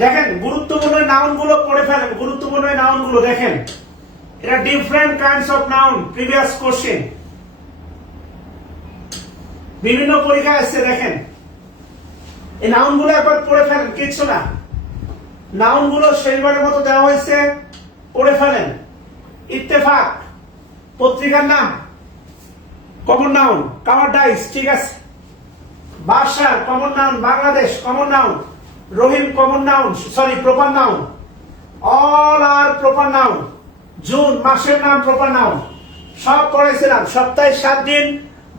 দেখেন, গুরুত্বপূর্ণ নাউনগুলো পড়ে ফেলেন, গুরুত্বপূর্ণ নাউনগুলো দেখেন। এটা different kinds of noun previous question বিভিন্ন পরীক্ষা আসছে, দেখেন। এই নাউনগুলো একবার পড়ে ফেলেন, কিচ্ছু না। নাউনগুলো শেষবারের মতো দেওয়া হয়েছে, পড়ে ফেলেন। ইত্তেফাক, পত্রিকার নাম। কমন নাউন কামার ডাইস ঠিক আছে। বাদশাহ common noun Bangladesh common noun Rahim common noun, sorry, proper noun. All আর প্রপার নাউন জুন মাসের নাম প্রপার নাউন সব পড়েছিলাম সপ্তাহে সাত দিন,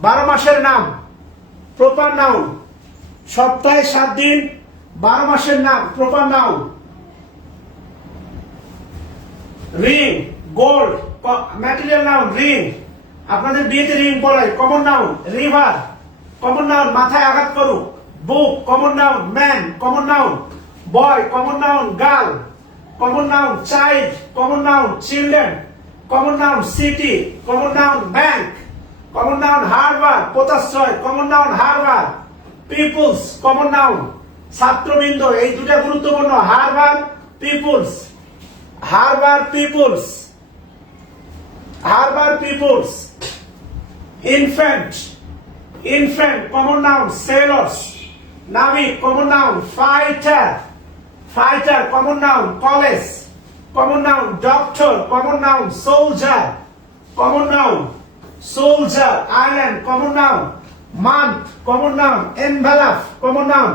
বারো মাসের নাম প্রপার নাউন সপ্তাহে সাত দিন, বারো মাসের নাম proper noun ring gold material noun ring আপনাদের বিয়েতে রিং পড়ায় common noun river common noun মাথায় আঘাত করুক। Book common noun man common noun boy common noun girl common noun child common noun children common noun city common noun bank common noun harbour পোতাশ্রয় common noun harbour peoples common noun ছাত্রবৃন্দ এই দুটা গুরুত্বপূর্ণ। Harbour peoples harbour peoples harbour peoples infant infant common noun sailors নাবিক common noun fighter fighter common noun college common noun doctor common noun soldier common noun soldier island common noun month common noun envelope common noun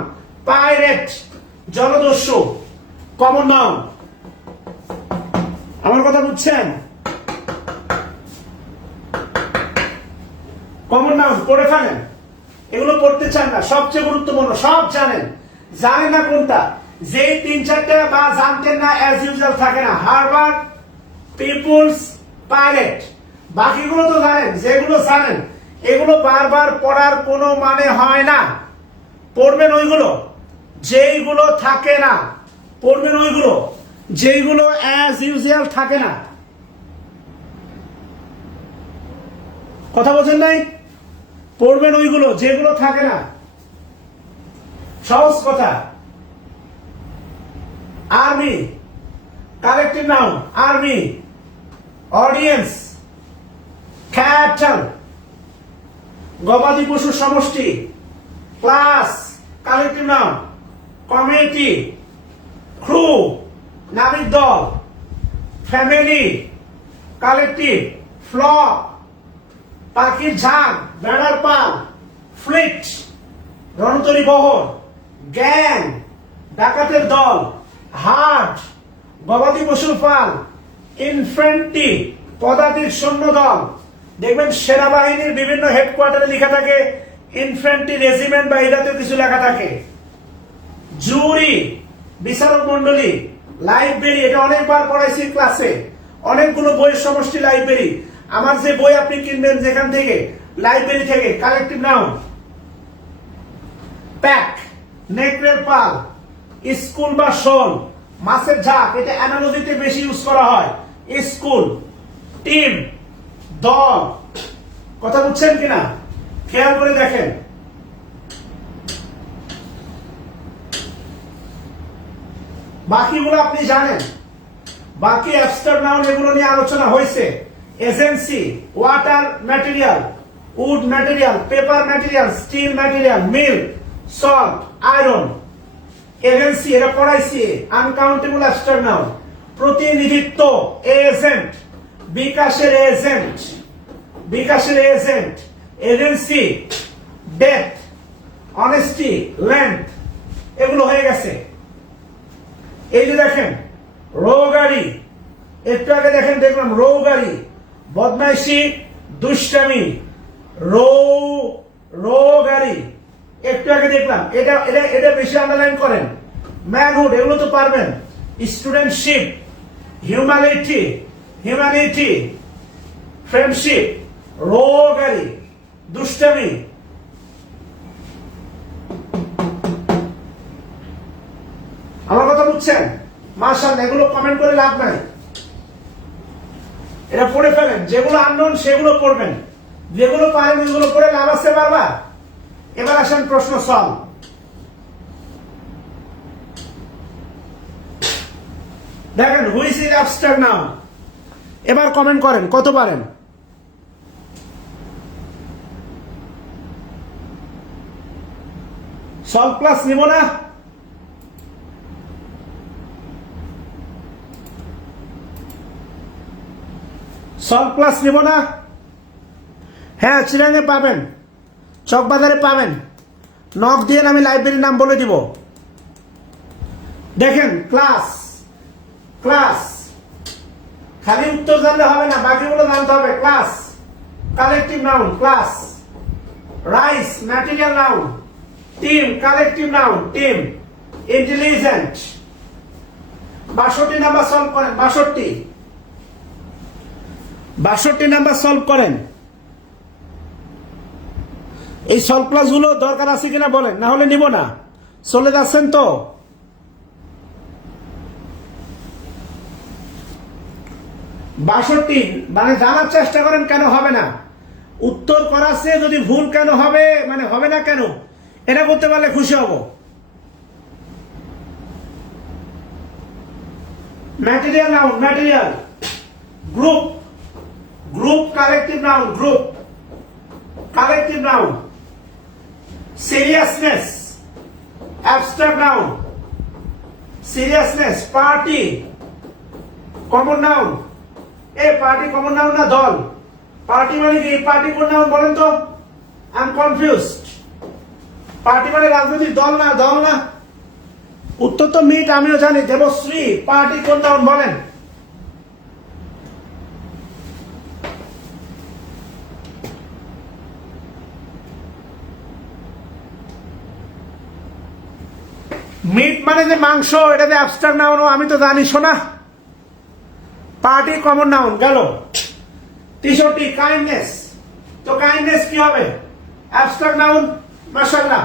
pirate জলদস্যু common noun আমার কথা বুঝছেন? Common noun পড়ে ফেলেন। এগুলো পড়তে চান না, সবচেয়ে গুরুত্বপূর্ণ, সব জানেন। জানেন না কোনটা? যে তিন চারটে বা জানতেন না অ্যাজ ইউজুয়াল থাকে না। হারবার পিপুলস পাইলেট বাকিগুলো তো জানেন, যেগুলো জানেন, এগুলো বারবার পড়ার কোনো মানে হয় না। পড়বেন ওইগুলো। যেইগুলো থাকে না, পড়বেন ওইগুলো। যেইগুলো অ্যাজ ইউজুয়াল থাকে না। কথা বলছেন নাই? পড়বেন ওইগুলো, যেগুলো থাকে না। সহজ কথা। Army collective noun army audience cattle গবাদি পশুর সমষ্টি class collective noun committee crew নাবিক দল ফ্যামিলি কালেক্টিভ ফ্লক পাখির ঝাঁক বেড়ার পাল, ফ্লিট, রণতরী বহর, গ্যাং, ডাকাতের দল, হাট, গবাদি পশুর পাল, ইনফ্যান্টি, পদাতিক সৈন্য দল। দেখবেন সেনাবাহিনীর বিভিন্ন হেডকোয়ার্টারে লেখা থাকে, ইনফ্যান্টি রেজিমেন্ট বা এটাতেও কিছু লেখা থাকে। জুরি, বিচারক মন্ডলী লাইব্রেরি, এটা অনেকবার পড়াইছি ক্লাসে। অনেকগুলো বইয়ের সমষ্টি লাইব্রেরি। আমার যে বই আপনি কিনবেন যেখান থেকে লাইব্রেরি থেকে কালেক্টিভ নাউন প্যাক নেকড়ের পাল স্কুল বা শোল মাছের ঝাঁক, এটা অ্যানালজিতে বেশি ইউজ করা হয়। স্কুল টিম দল, কথা বুঝছেন কিনা? খেয়াল করে দেখেন। বাকিগুলো আপনি জানেন। বাকি অ্যাবস্ট্রাক্ট নাউন এগুলো নিয়ে আলোচনা হয়েছে। Agency water material wood material paper material steel material mill salt iron agency এটা পড়াইছি আনকাউন্টেবল নাউন প্রতিনিধিত্ব এজেন্ট বিকাশের এজেন্ট বিকাশের agent agency death honesty length এগুলো হয়ে গেছে। এই যে দেখেন রো গাড়ি একটু আগে দেখেন, দেখলাম রো গাড়ি বদমাইশি, দুষ্টামি, রো রো গাড়ি একটু আগে দেখলাম, এটা এটা এটা বেশি আন্ডারলাইন করেন। ম্যানহুড এগুলো তো পারবেন। Studentship humanity humanity friendship row গাড়ি দুষ্টামি। আমার কথা বুঝছেন? মার্শাল এগুলো কমেন্ট করে লাভ নাই। এটা পড়ে ফেলেন। যেগুলো আননোন সেগুলো পড়বেন। যেগুলো পারেন ওইগুলো পড়ে লাভ আছে বারবার। এবার আসেন প্রশ্ন সলভ দেখেন হুইচ ইজ অ্যাবস্ট্রাক্ট নাউন এবার কমেন্ট করেন, কত পারেন? সলভ ক্লাস নিব না? সলভ ক্লাস নিব না? হ্যাঁ চিরাঙে পাবেন। চকবাজারে পাবেন। নখ দিয়ে আমি লাইব্রেরির নাম বলে দিব। দেখেন, ক্লাস ক্লাস। খালি উত্তর জানলে হবে না, বাকিগুলো জানতে হবে। Class collective noun class. Rice material noun team collective noun team intelligent বাষট্টি নাম্বার সলভ করেন, বাষট্টি। বাষট্টি নাম্বার সলভ করেন। এই সলভ ক্লাসগুলো দরকার আছে কিনা বলেন, না হলে নিব না। চলে যাচ্ছেন তো? বাষট্টি মানে জানার চেষ্টা করেন কেন হবে না। উত্তর করাচ্ছে যদি ভুল কেন হবে মানে হবে না কেন, এটা করতে পারলে খুশি হব। Material noun material group group collective noun group collective noun seriousness abstract noun seriousness party common noun a party common noun না দল? পার্টি মানে কি? পার্টি কোন নাউন বলেন তো? আই এম কনফিউজড পার্টি মানে রাজনৈতিক দল না দল না? উত্তর তো মিট, আমিও জানি। দেবশ্রী পার্টি কোন নাউন বলেন? মিট মানে যে মাংস, এটা যে অ্যাবস্ট্রাক্ট নাউন আমি তো জানি, শোনা। পার্টি কমন নাউন গেল। তেষট্টি কাইন্ডনেস তো কাইন্ডনেস কি হবে? অ্যাবস্ট্রাক্ট নাউন মাসাল্লাহ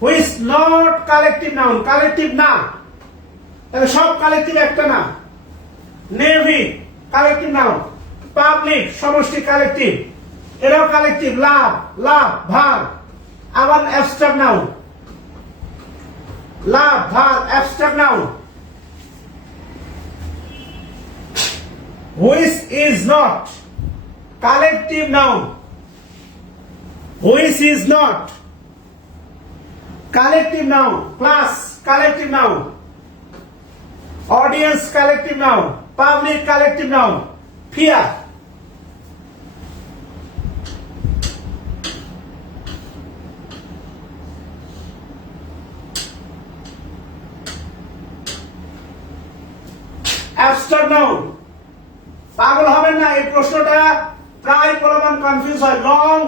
হুইস নট কালেকটিভ নাউন কালেকটিভ না। তাহলে সব কালেকটিভ একটা না। নেভি কালেকটিভ নাউন পাবলিক সমষ্টি কালেকটিভ এরাও কালেকটিভ লাভ লাভ ভাগ আবার অ্যাবস্ট্রাক্ট নাউন লাভ ভাগ abstract noun which is not collective noun which is not collective noun class collective noun audience collective noun public collective noun fear noun পাগল হবেন না, এই প্রশ্নটা প্রায় প্রমাণ কনফিউজ হয়। লং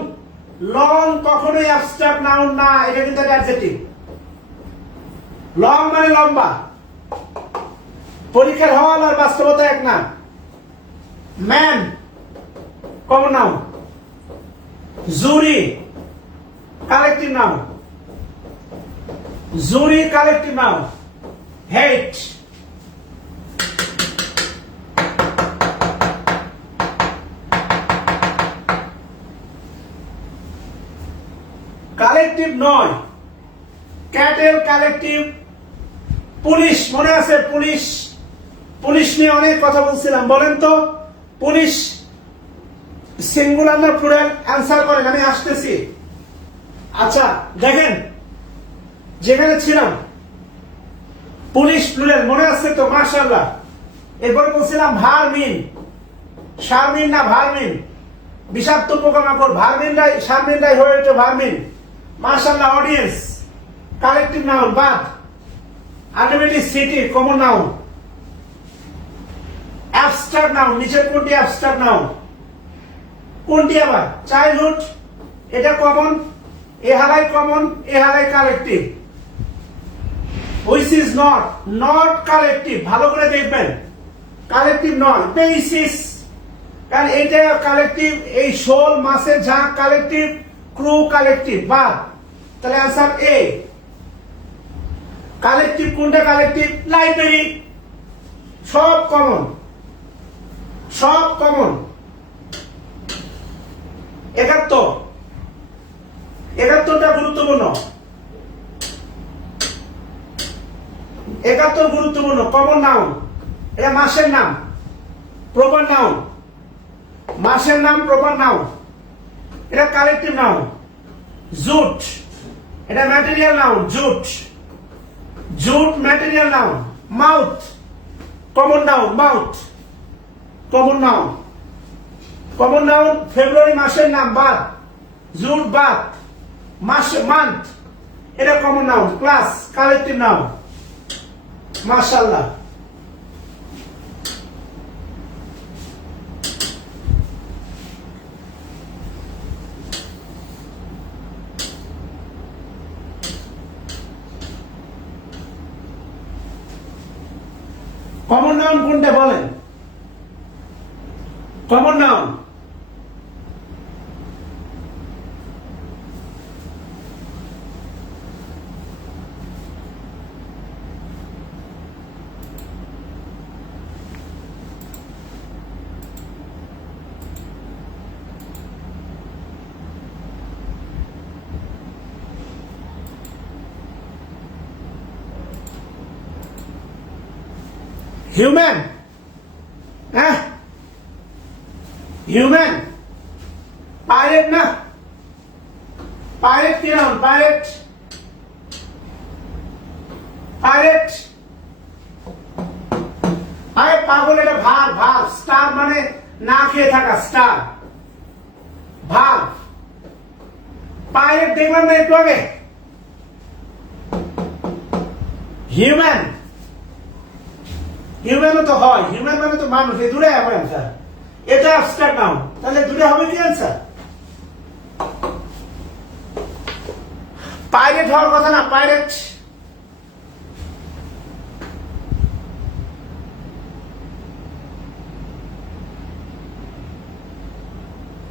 লং কখনোই অ্যাবস্ট্রাক্ট নাউন না, এটা কিন্তু অ্যাডজেক্টিভ লং মানে লম্বা। পরীক্ষার হল আর বাস্তবতা এক না। Man common noun jury collective noun jury collective noun hate collective নয়। Cattle collective. পুলিশ, মনে আছে পুলিশ? পুলিশ নিয়ে অনেক কথা বলছিলাম, বলেন তো। পুলিশ সিঙ্গুলার না প্লুরাল অ্যান্সার করেন, আমি আসতেছি। আচ্ছা দেখেন, যেখানে ছিলাম, পুলিশ প্লুরাল মনে আছে তো, মাশাআল্লাহ। এরপরে বলছিলাম ভারমিন। শারমিন না ভারমিন? বিষাক্ত পোকামাকড় ভারমিনরাই শারমিনরাই হয়ে ওঠে ভারমিন। মাশাআল্লাহ অডিয়েন্স কালেকটিভ নাউন বাদ। Ultimately city common noun abstract noun নিচের কোনটি অ্যাবস্ট্রাক্ট নাউন কোনটি আবার? চাইল্ডহুড এটা কমন এ হারাই কমন এ হারাই collective which is not not collective ভালো করে দেখবেন। কালেকটিভ নয় বেসিস কারণ এটা কালেকটিভ এই শোল মাসের ঝাঁক কালেকটিভ ক্রু কালেকটিভ বাদ। তাহলে আনসার এ কালেকটিভ কোনটা কালেকটিভ লাইব্রেরি সব কমন সব কমন একাত্তর। একাত্তরটা গুরুত্বপূর্ণ। একাত্তর গুরুত্বপূর্ণ। কমন নাউন এটা মাসের নাম। প্রপার নাউন মাসের নাম প্রপার নাউন এটা কালেকটিভ নাউন জুট এটা material noun jute jute material noun mouth common noun mouth common noun common noun February মাসের নাম বাদ জুট বাদ মাসে মান্থ এটা common noun class collective noun মাশাল্লাহ কমন নাউন কোনটা বলেন? কমন নাউন হিউম্যান হ্যাঁ হিউম্যান পাইরেট না পাইরেট কি নাম পাইরেট আরে পাগল এটা ভাব ভাব স্টার মানে না খেয়ে থাকা স্টার ভাব পাইরেট দেখলাম না একটু আগে হিউম্যান হিউম্যানও তো হয় হিউম্যান মানে তো মানুষ এই দূরে হবে অ্যান্সার এটা অ্যাবস্ট্রাক্ট নাউন তাহলে দূরে হবে কি অ্যান্সার পাইরেট হওয়ার কথা না পাইরেট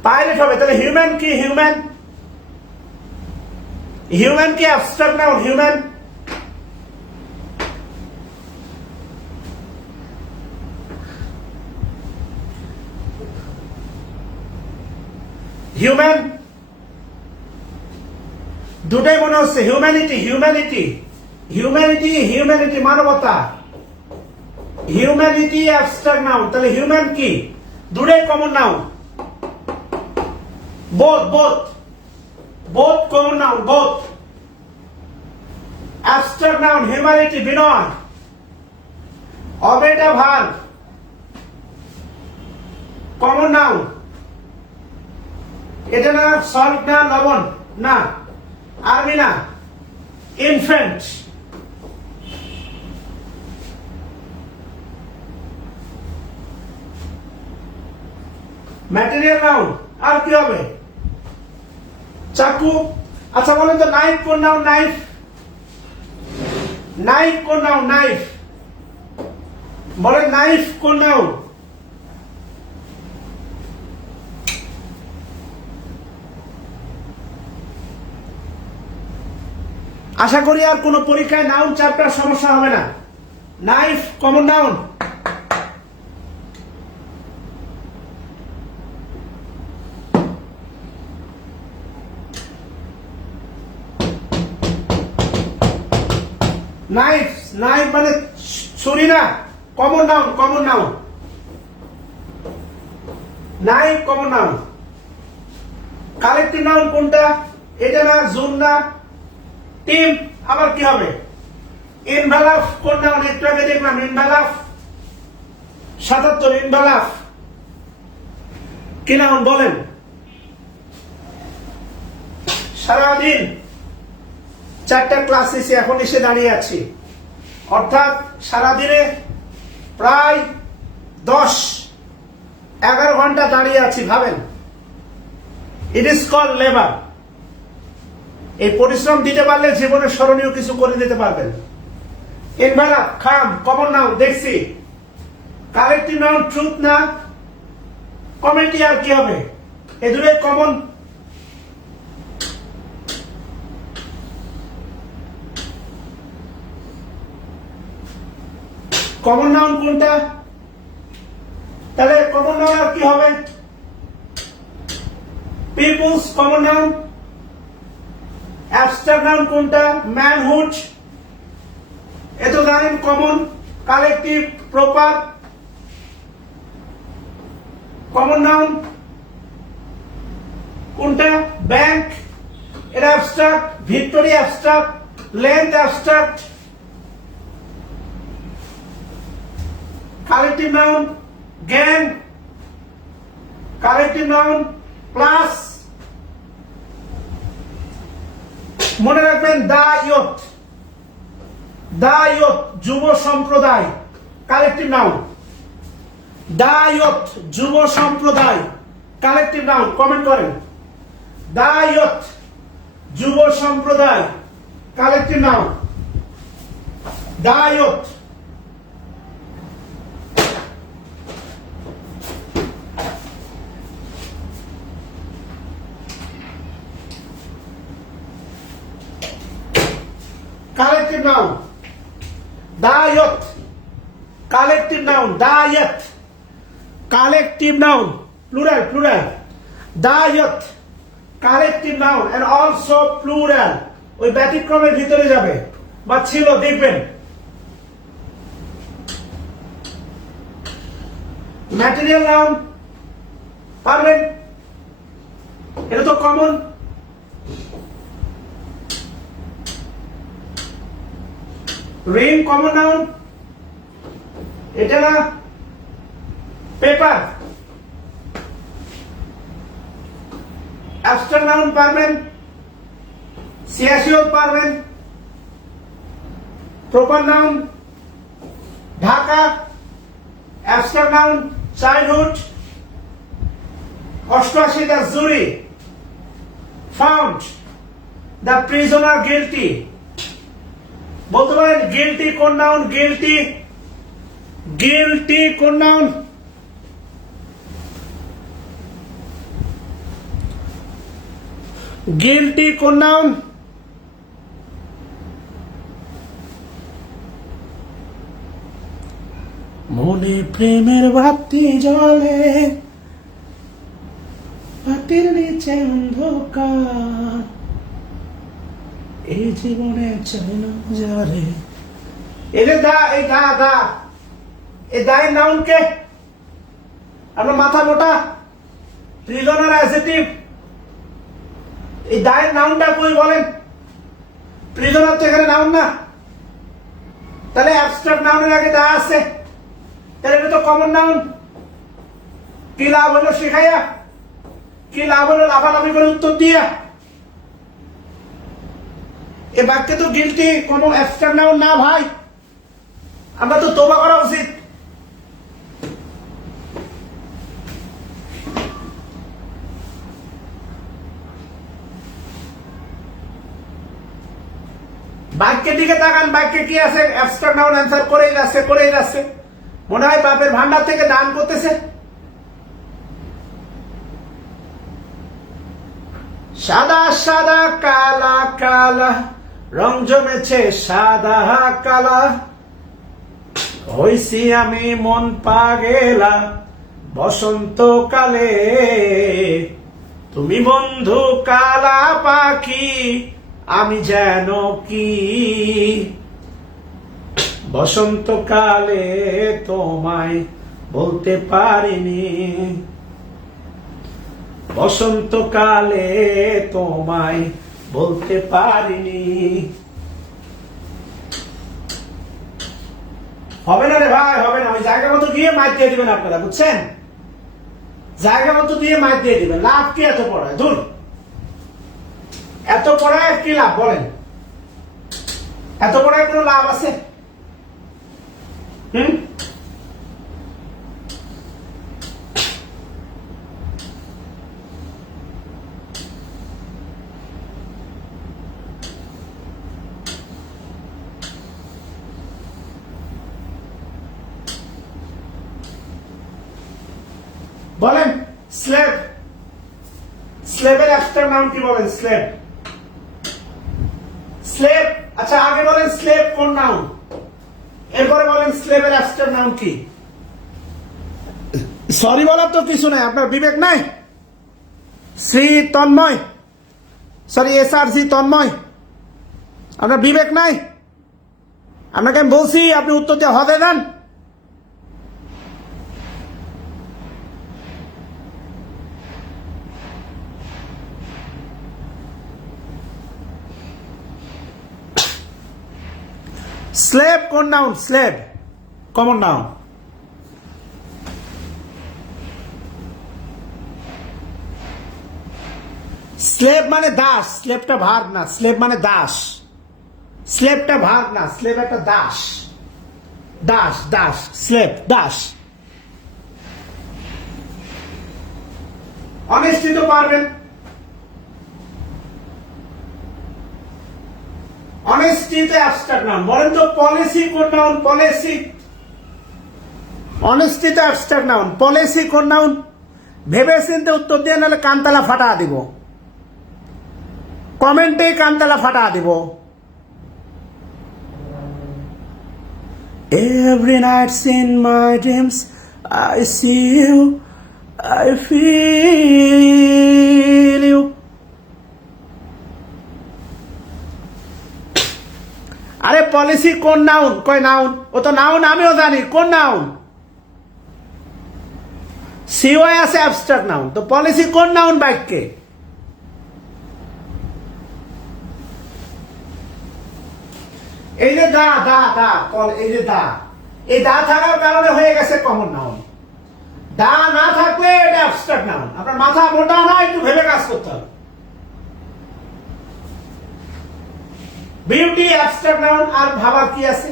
পাইরেট হবে, তাহলে হিউম্যান কি হিউম্যান হিউম্যান কি অ্যাবস্ট্রাক্ট নাউন হিউম্যান হিউম্যান দুটাই মনে হচ্ছে হিউম্যানিটি হিউম্যানিটি হিউম্যানিটি হিউম্যানিটি মানবতা। হিউম্যানিটি অ্যাবস্ট্রাক্ট নাউন তাহলে হিউম্যান কি? দুটাই common noun both both both common noun both abstract noun humanity বিনয়। অবেটা ভার কমন নাউন এটা না সল্ট না, লবণ না, আর্মি না ইনফ্যান্ট ম্যাটেরিয়াল নাউন আর কি হবে? চাকু আচ্ছা বলেন তো নাইফ কোন নাউন নাইফ নাইফ কোন নাউন নাইফ বলেন নাইফ কোন নাউন আশা করি আর কোনো পরীক্ষায় নাউন চারটার সমস্যা হবে না। Knife, common noun. Knife knife মানে ছুরি না, common noun common noun. Knife, common noun. Collective noun কোনটা? এটা না জুন না। টিম আবার কি হবে? ইনভালাফ কোন নাউন একটু আগে দেখলাম ইনভালাফ সাতাত্তর ইনভালাফ কি নাউন বলেন। সারাদিন চারটা ক্লাস নিয়েছি এখন এসে দাঁড়িয়ে আছি। অর্থাৎ সারাদিনে প্রায় দশ, এগারো ঘণ্টা দাঁড়িয়ে আছি, ভাবেন। ইট ইজ কল লেবার এই পরিশ্রম দিতে পারলে জীবনে স্মরণীয় কিছু করে দিতে পারবেন। ইনভালা খাম কমন নাউন দেখছি। কালেক্টিভ নাউন ট্রুথ না কমেন্টি আর কি হবে? এ দুটোই কমন কমন নাউন কোনটা? তাহলে কমন নাউন আর কি হবে? Peoples common noun abstract noun কোনটা? ম্যানহুড। এ তো জানেন common, collective, proper. Common noun. কোনটা? ব্যাংক। এটা abstract, victory abstract, length abstract. Collective noun gang collective noun, plus. মনে রাখবেন দা ইয়ত দা ইয়ত যুব সম্প্রদায় কালেকটিভ নাউন দা ইয়ত যুব সম্প্রদায় কালেকটিভ নাউন কমেন্ট করেন। দা ইয়ত যুব সম্প্রদায় কালেকটিভ নাউন দা ইয়ত collective noun dayat collective noun dayat collective noun plural plural dayat collective noun and also plural ওই ব্যতিক্রমের ভিতরে যাবে বা ছিল দেখবেন ম্যাটেরিয়াল নাউন পারবেন এটা তো কমন রেইন কমন নাউন এটা না পেপার অ্যাবস্ট্রাক্ট পারবেন সিয়াসিওর পারবেন proper noun Dhaka abstract noun childhood the jury found the prisoner guilty বলতে পারেন গিলটি কোন নাউন গিলটি গিলটি কোন নাউন গিলটি কোন নাউন মনে প্রেমের বাতি জলে বাতির নিচে অন্ধকার। এই জীবনে চাই না যারে। এদের দা এই দা দা। এই দায়ের নাউন কে? আপনার মাথা মোটা। প্রিজনার অ্যাসেটিভ এই দায়ের নাউনটা কই বলেন? প্রিজনার তো এখানে নাউন না। তাহলে অ্যাবস্ট্রাক্ট নাউনের আগে দা আছে। তাহলে এটা তো কমন নাউন কি লাভ হলো শেখাইয়া? কি লাভ হলো লাফালাফি করে উত্তর দিয়া? এ বাক্যে তো গিলটি কোনো অ্যাবস্ট্রাক্ট নাউন না ভাই। আমরা তো তোবা করা উচিত। বাক্যের দিকে তাকান বাক্যে কি আছে? অ্যাবস্ট্রাক্ট অ্যান্সার করেই যাচ্ছে করেই যাচ্ছে। মনে হয় বাপের ভান্ডার থেকে দান করতেছে। সাদা সাদা, কালা কালা, রং জমেছে সাদা, কালা। হইছি আমি মন পাগেলা, বসন্তকালে। তুমি বন্ধু কালা পাখি আমি যেন কি? বসন্তকালে তোমায় বলতে পারিনি। বসন্তকালে তোমায় বলতে পারিনি। হবে না রে ভাই, হবে না। ওই জায়গা মতো দিয়ে মাইক দিয়ে দিবেন আপনারা, বুঝছেন? জায়গা মতো দিয়ে মাইক দিয়ে দিবেন। লাভ কি এত পড়ায়? দূর এত পড়ায় কি লাভ, বলেন। এত পড়ায় কোনো লাভ আছে? হুম? বলেন, স্লেভ। স্লেভের একটা নাম কি বলেন, স্লেভ? স্লেভ আচ্ছা আগে বলেন স্লেভ কোন নাম এরপরে বলেন স্লেভের অ্যাবস্ট্রাক্ট নাম কি? সরি বলার তো কিছু নাই, আপনার বিবেক নাই? Shri Tanmoy. Sorry S R C Tanmoy. আপনার বিবেক নাই? আপনাকে আমি বলছি, আপনি উত্তর দিয়ে হবে দেন স্লেভ কোন noun? Slave common noun. Slave মানে দাস স্লেভটা ভাগ না স্লেভ মানে দাস। স্লেভটা ভাগ না স্লেভ একটা দাস। দাস দাস স্লেভ দাস। অনেস্টি তো পারবেন। অনেস্টিতে অ্যাবস্ট্রাক্ট নাউন বলেন তো পলিসি কোন নাউন পলিসি অনেস্টিতে অ্যাবস্ট্রাক্ট নাউন পলিসি কোন নাউন ভেবে চিন্তে উত্তর দিয়ে নাহলে কানতালা ফাটা দিব। কমেন্টে কানতালা ফাটা দিব। Every night in my dreams, I see you, I feel you. Policy কোন নাউন কয় নাউন ও তো নাউন আমিও জানি। কোন নাউন সিওয়াই আছে অ্যাবস্ট্রাক্ট নাউন তো পলিসি কোন নাউন বাক্যে? এই যে দা দা দা, কল, এই যে দা। এই দা থাকার কারণে হয়ে গেছে কমন নাউন দা না থাকলে এটা অ্যাবস্ট্রাক্ট নাউন আপনার মাথা মোটা না, একটু ভেবে কাজ করতে হবে। বিউটি অ্যাবস্ট্রাক্ট নাউন আর ভাবার কি আছে?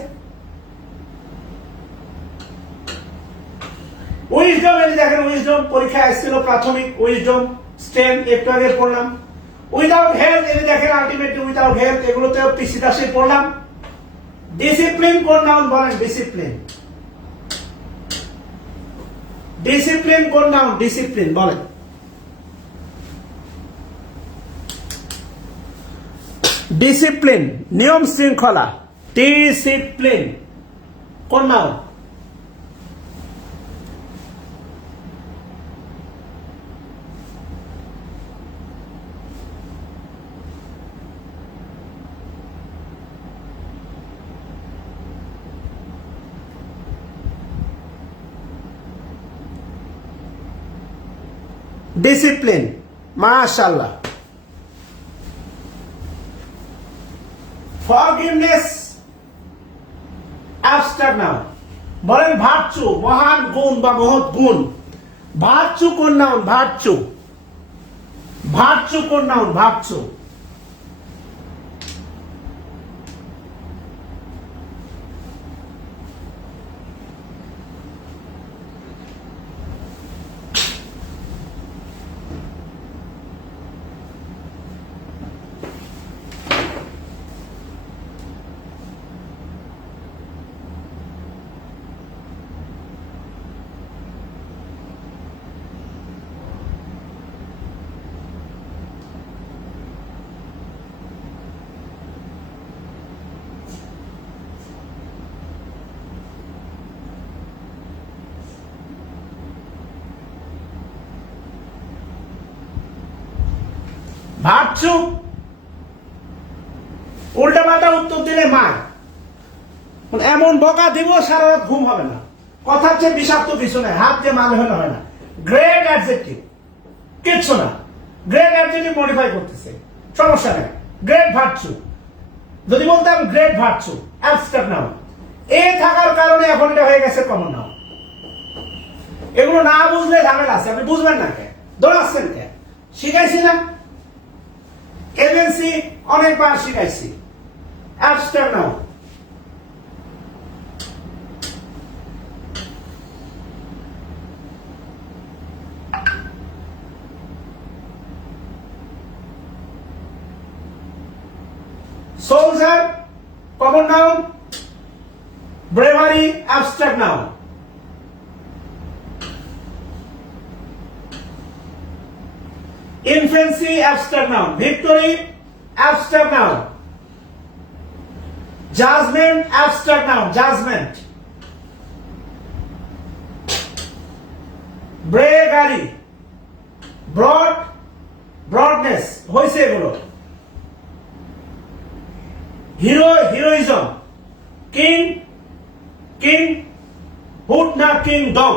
উইজডম এই দেখেন উইজডম পরীক্ষা এসেছিল প্রাথমিক উইজডম স্টেন একটু আগে পড়লাম। উইদাউট হেলথ এই দেখেন আলটিমেটলি উইদাউট হেলথ এগুলোতেও পিসি দাসে পড়লাম। ডিসিপ্লিন কোন নাউন বলেন? ডিসিপ্লিন ডিসিপ্লিন কোন নাউন ডিসিপ্লিন বলেন। ডিসিপ্লিন নিয়ম শৃঙ্খলা ডিসিপ্লিন কোন নাউন ডিসিপ্লিন মাশাল্লাহ ফরগিভনেস অ্যাবস্ট্রাক্ট নাউন বলেন ভাবচু মহান গুণ বা মহৎ গুণ? ভাবচু কোন নাউন ভাবচু ভাবচু কোন নাউন ভাবচু ভাবছু? উল্টা পাল্টা উত্তর দিলে মার। মানে এমন বকা দিব সারা রাত ঘুম হবে না। কথার চেয়ে বিষাক্ত কিছু নাই, হাত দিয়ে মাল হলে হয় না। গ্রেট অ্যাডজেক্টিভ কিচ্ছু না। গ্রেট অ্যাডজেক্টিভ মডিফাই করতেছে। সমস্যা নেই। গ্রেট ভাবছু। যদি বলতাম গ্রেট ভাবছু অ্যাবস্ট্রাক্ট নাও এ থাকার কারণে এখন এটা হয়ে গেছে কমন নাও এগুলো না বুঝলে ঝামেলা আছে। আপনি বুঝবেন না কে? দৌড়াচ্ছেন কে? শিখাইছি না এজেন্সি অনেকবার শিখাইছি abstract noun soldier common noun bravery abstract noun infancy abstract noun victory abstract noun judgement abstract noun judgement. Bravery broad, broadness হয়েছে এগুলো। Hero, heroism, king kinghood না কিং ডং।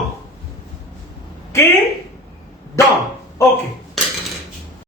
Kingdom, okay.